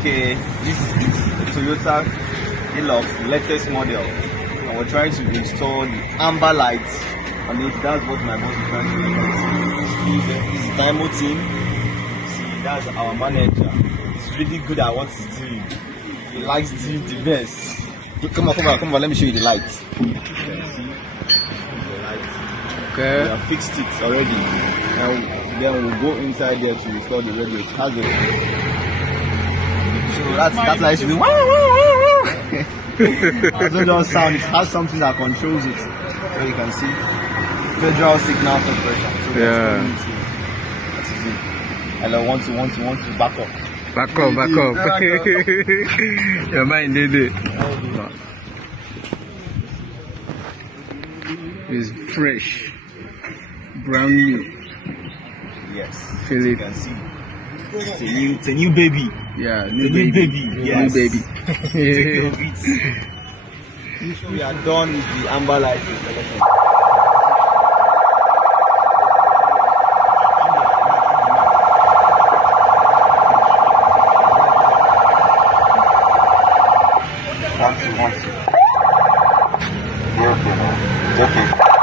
Okay, this is a Toyota Hilux, latest model, and we're trying to install the amber lights on it. That's what my boss is trying to do. This is Dymo team. See, that's our manager. He's really good at what he's doing. He likes doing the best. Come on, let me show you the lights. You can see the lights. Okay. We have fixed it already. Now then we'll go inside there to install the radio. It has a that's like it's doing also just sound. It has something that controls it. So you can see federal signal separation. So Yeah. that is it. And I want to back up. Back up. Your mind did it. It's fresh, brand new. Yes. Feel You it. can see. It's a new baby. Yeah, New baby. Yes. New baby. Take care of it. We are done with the amber light installation. One, two. Okay.